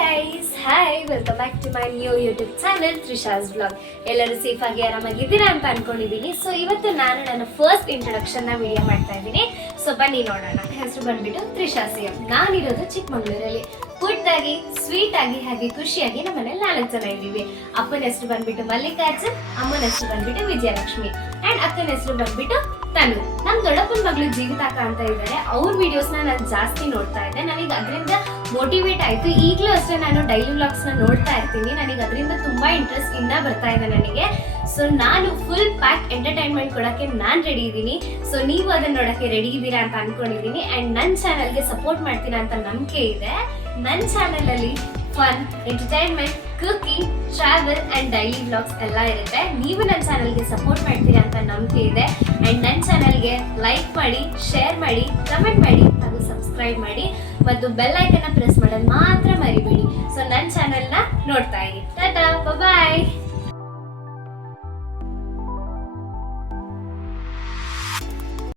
Guys, hi, welcome back to my new YouTube channel Trisha's vlog. ಎಲ್ಲರೂ safe ಆಗಿ ಆರಾಮಾಗಿದ್ದೀರಾ ಅಂತ ಅನ್ಕೊಂಡಿದ್ದೀನಿ. ಸೊ ಇವತ್ತು ನಾನು ನನ್ನ ಫಸ್ಟ್ ಇಂಟ್ರೊಡಕ್ಷನ್ ನ ವಿಡಿಯೋ ಮಾಡ್ತಾ ಇದ್ದೀನಿ. ಸೊ ಬನ್ನಿ ನೋಡೋಣ. ಹೆಸರು ಬಂದ್ಬಿಟ್ಟು ತ್ರಿಷಾ ಸಿಎಂ. ನಾನಿರೋದು ಚಿಕ್ಕಮಗಳೂರಲ್ಲಿ. ಪುಟ್ಟಾಗಿ, ಸ್ವೀಟ್ ಆಗಿ, ಹಾಗೆ ಖುಷಿಯಾಗಿ ನಮ್ಮ ಮನೇಲಿ 4 ಜನ ಇದ್ದೀವಿ. ಅಪ್ಪನ ಹೆಸರು ಬಂದ್ಬಿಟ್ಟು ಮಲ್ಲಿಕಾರ್ಜುನ್, ಅಮ್ಮನ ಹೆಸರು ಬಂದ್ಬಿಟ್ಟು ವಿಜಯಲಕ್ಷ್ಮಿ ಅಂಡ್ ಅಕ್ಕನ ಹೆಸರು ಬಂದ್ಬಿಟ್ಟು ತನು. ನಮ್ ದೊಡ್ಡಪ್ಪನ ಮಗಳು ಜೀವಿತಾಕ ಅಂತ ಇದ್ದಾರೆ. ಅವ್ರ ವಿಡಿಯೋಸ್ ನಾನು ಜಾಸ್ತಿ ನೋಡ್ತಾ ಇದ್ದೆ. ನನಗೆ ಅದರಿಂದ ಮೋಟಿವೇಟ್ ಆಯ್ತು. ಈಗಲೂ ಅಷ್ಟೇ ನಾನು ಡೈಲಿ ವ್ಲಾಗ್ಸ್ ನ ನೋಡ್ತಾ ಇರ್ತೀನಿ. ನನಗೆ ಅದರಿಂದ ತುಂಬಾ ಇಂಟ್ರೆಸ್ಟ್ ಇನ್ನ ಬರ್ತಾ ಇದೆ ನನಗೆ. ಸೊ ನಾನು ಫುಲ್ ಪ್ಯಾಕ್ ಎಂಟರ್ಟೈನ್ಮೆಂಟ್ ಕೊಡಕ್ಕೆ ನಾನು ರೆಡಿ ಇದ್ದೀನಿ. ಸೊ ನೀವು ಅದನ್ನ ನೋಡಕ್ಕೆ ರೆಡಿ ಇದ್ದೀರಾ ಅಂತ ಅನ್ಕೊಂಡಿದ್ದೀನಿ. ಅಂಡ್ ನನ್ನ ಚಾನಲ್ಗೆ ಸಪೋರ್ಟ್ ಮಾಡ್ತೀರಾ ಅಂತ ನಂಬಿಕೆ ಇದೆ. ನನ್ನ ಚಾನಲ್ ಅಲ್ಲಿ fun, entertainment, cooking, travel and daily vlogs ಎಲ್ಲ ಇರುತ್ತೆ. ನೀವು ನನ್ನ ಚಾನಲ್ಗೆ ಸಪೋರ್ಟ್ ಮಾಡ್ತೀರಾ ಅಂತ ನಂಬಿಕೆ ಇದೆ. ಅಂಡ್ ನನ್ನ ಚಾನಲ್ಗೆ ಲೈಕ್ ಮಾಡಿ, ಶೇರ್ ಮಾಡಿ, ಕಮೆಂಟ್ ಮಾಡಿ ಹಾಗೂ ಸಬ್ಸ್ಕ್ರೈಬ್ ಮಾಡಿ ಮತ್ತು ಬೆಲ್ ಐಕನ್ನ ಪ್ರೆಸ್ ಮಾಡೋದು ಮಾತ್ರ ಮರಿಬೇಡಿ. ಸೊ ನನ್ನ ಚಾನಲ್ನ ನೋಡ್ತಾ ಇರಿ. ಟಾಟಾ, ಬಾಯ್.